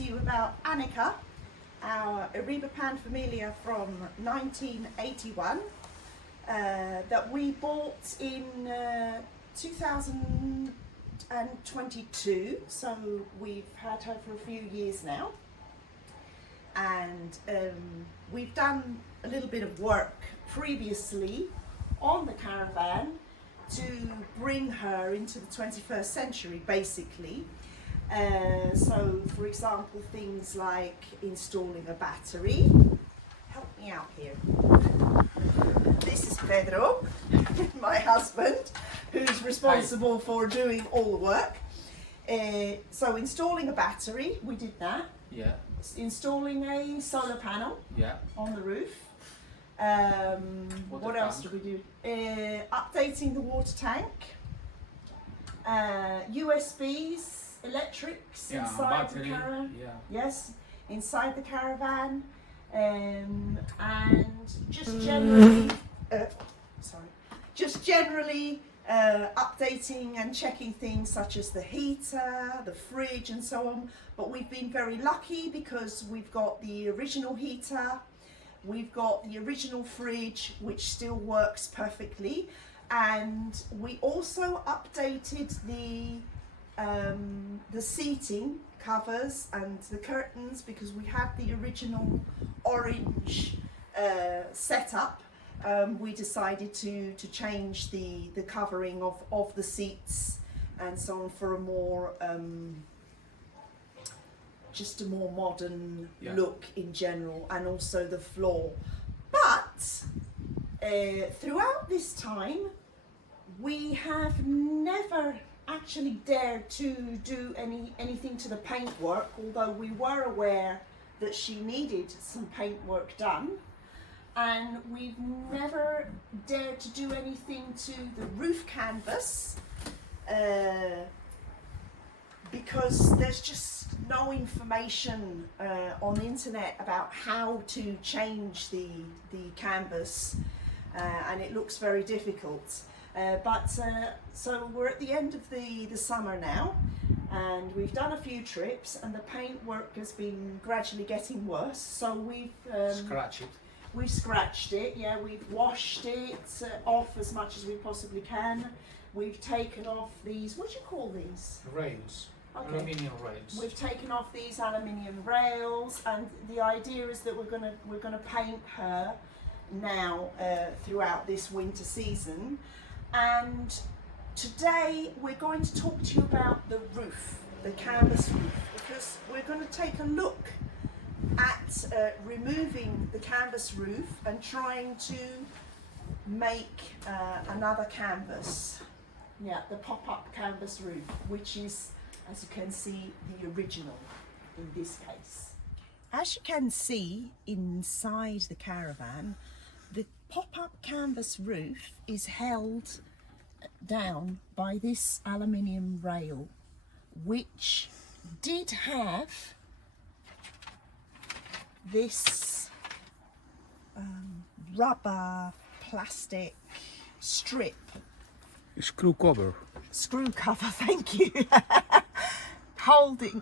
to you about Annika, our Eriba Pan Familia from 1981 that we bought in 2022, so we've had her for a few years now, and we've done a little bit of work previously on the caravan to bring her into the 21st century, basically. So, for example, things like installing a battery. Help me out here. This is Pedro, my husband, who's responsible for doing all the work. So, installing a battery, we did that. Yeah. Installing a solar panel. Yeah. On the roof. What else did we do? Updating the water tank. USBs, electrics inside the caravan. Yeah. Yes, inside the caravan, and just generally, updating and checking things such as the heater, the fridge, and so on. But we've been very lucky because we've got the original heater. We've got the original fridge, which still works perfectly, and we also updated the seating covers and the curtains because we had the original orange setup. We decided to change the covering of the seats and so on for a more just a more modern look in general, and also the floor. But throughout this time we have never actually dared to do anything to the paintwork, although we were aware that she needed some paintwork done, and we've never dared to do anything to the roof canvas because there's just no information on the internet about how to change the canvas, and it looks very difficult. So we're at the end of the summer now, and we've done a few trips, and the paint work has been gradually getting worse. So we've We've scratched it. Yeah, we've washed it off as much as we possibly can. We've taken off these. What do you call these? Rails. Okay. Aluminium rails. We've taken off these aluminium rails, and the idea is that we're gonna paint her now throughout this winter season. And today we're going to talk to you about the roof, the canvas roof, because we're going to take a look at removing the canvas roof and trying to make another canvas. Yeah, the pop-up canvas roof, which is, as you can see, the original in this case. As you can see inside the caravan, the pop-up canvas roof is held down by this aluminium rail, which did have this rubber plastic strip. Screw cover. Screw cover, thank you.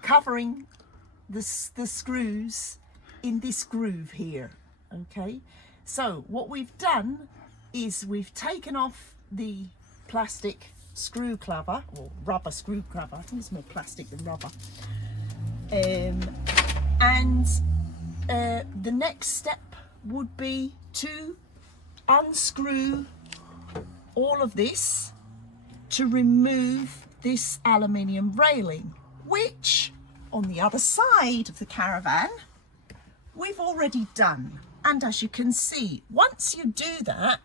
Covering the screws in this groove here. Okay, so what we've done is we've taken off the plastic screw cover, or rubber screw cover. I think it's more plastic than rubber. The next step would be to unscrew all of this to remove this aluminium railing, which on the other side of the caravan we've already done. And as you can see, once you do that,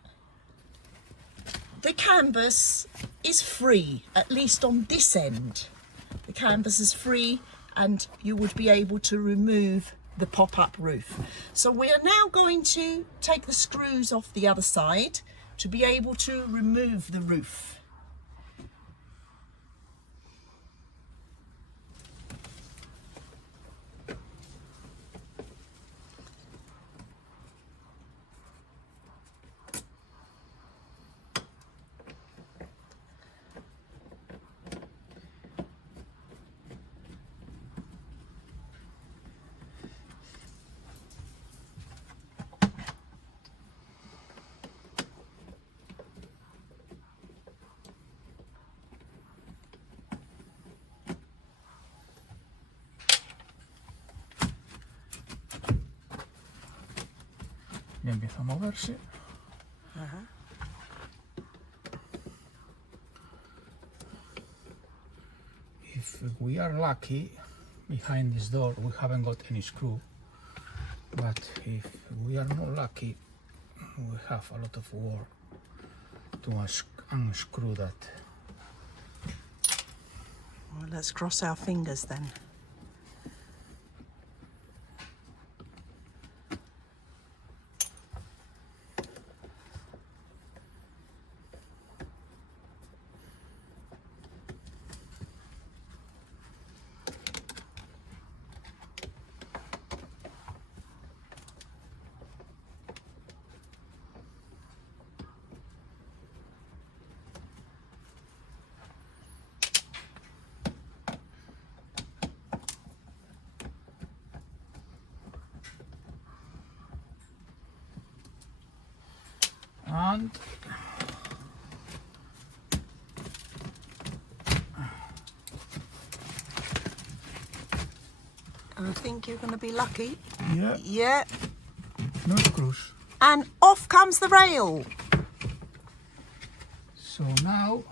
the canvas is free, at least on this end. The canvas is free, and you would be able to remove the pop-up roof. So we are now going to take the screws off the other side to be able to remove the roof. Ya empieza a moverse. If we are lucky, behind this door we haven't got any screw. But if we are not lucky, we have a lot of work to unscrew that. Well, let's cross our fingers then. And I think you're going to be lucky. yeah, Yeah. no screws. And off comes the rail. So now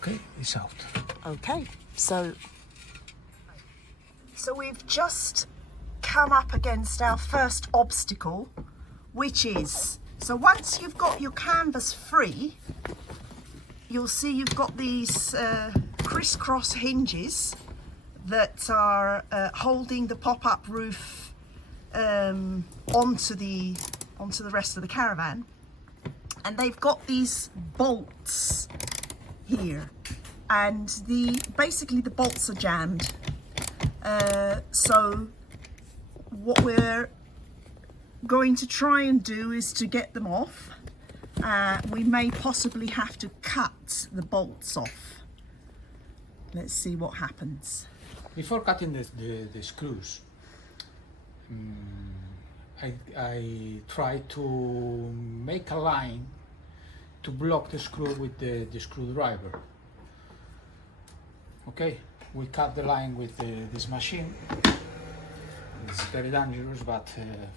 okay, it's out. Okay, so we've just come up against our first obstacle, which is, so once you've got your canvas free, you'll see you've got these crisscross hinges that are holding the pop-up roof onto the rest of the caravan, and they've got these bolts here, and basically the bolts are jammed. So what we're going to try and do is to get them off. We may possibly have to cut the bolts off. Let's see what happens. Before cutting the screws, I try to make a line to block the screw with the screwdriver. Okay, we cut the line with this machine. It's very dangerous, but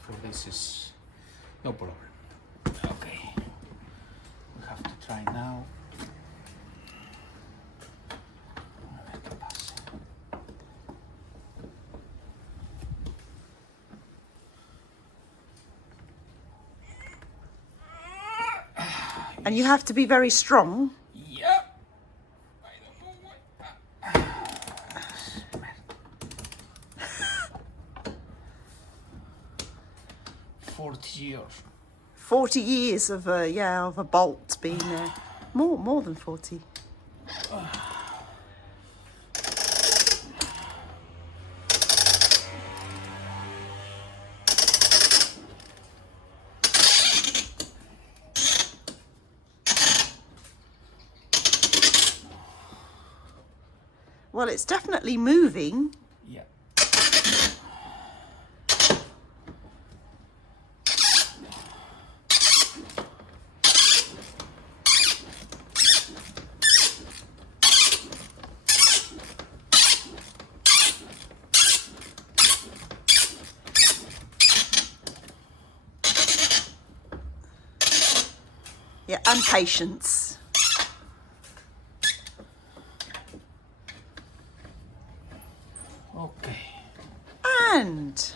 for this is no problem. Okay, we have to try now. And you have to be very strong. Yeah. I don't know why. 40 years. 40 years of a bolt being there. More than 40. Well, it's definitely moving. Yeah. Yeah, and patience. Okay. And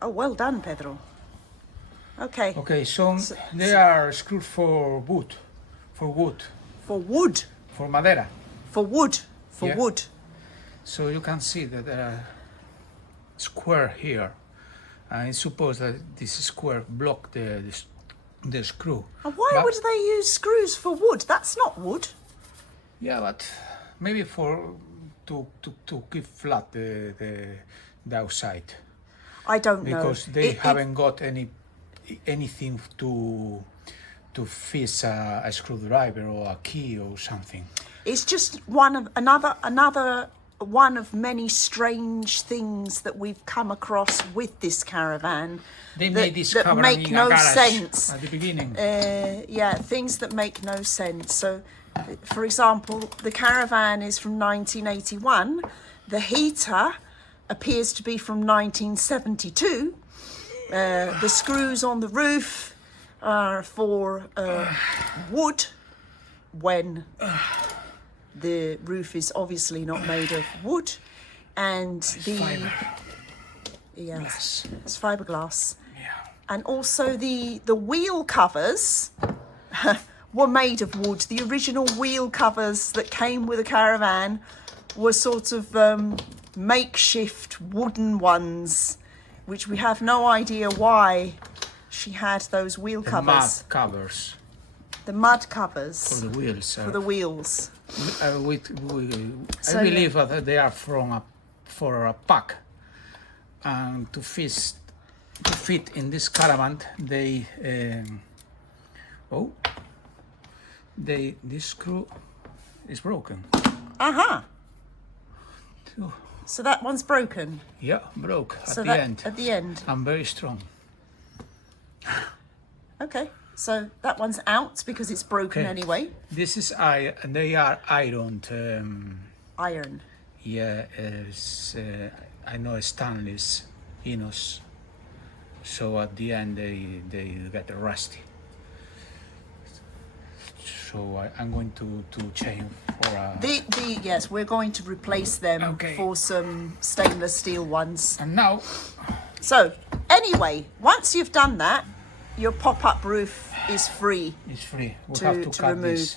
oh, well done, Pedro. Okay. Okay, so they are screwed for wood, for wood, For wood. for madera. For wood. For Yeah. wood. So you can see that there are square here. I suppose that this square block the screw. And why But- would they use screws for wood? That's not wood. Yeah, but maybe to keep flat the outside, I don't know. because they haven't got anything to fix a screwdriver or a key or something. It's just one of another one of many strange things that we've come across with this caravan. They that, made this that caravan make in no a garage sense. at the beginning. Yeah, things that make no sense. So, for example, the caravan is from 1981. The heater appears to be from 1972. The screws on the roof are for wood, when the roof is obviously not made of wood, and yes, it's fiberglass. Yeah. And also the wheel covers were made of wood. The original wheel covers that came with a caravan were sort of makeshift wooden ones, which we have no idea why she had those wheel covers. Mud covers. The mud covers For the wheels. for the wheels. I believe that they are for a pack. And to fit in this caravan, this screw is broken. Uh-huh. Oh, So that one's broken. yeah, broke So at that, the end. At the end. I'm very strong. Okay. So that one's out because it's broken Okay. anyway. This is they are ironed. Iron. Yeah, I know stainless Inos. So at the end they get rusty. So I'm going to change for a. Yes, we're going to replace them Okay. for some stainless steel ones. And now So anyway, once you've done that, your pop-up roof is free it's free. We to, have to cut remove. this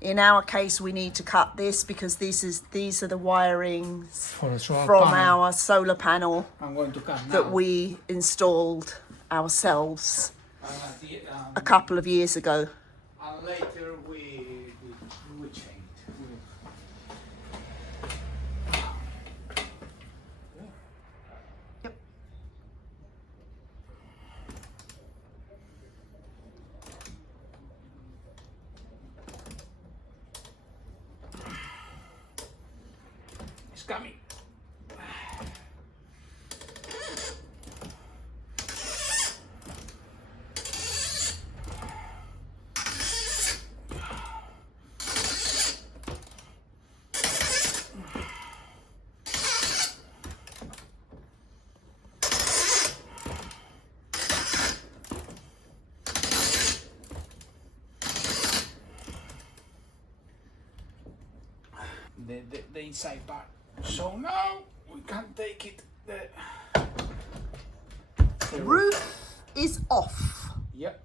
In our case, we need to cut this because these are the wirings for the solar from panel. our solar panel I'm going to cut now. that we installed ourselves a couple of years ago. And later we change. Yep. It's coming. The inside part. So now we can take it. The Roof is off. Yep.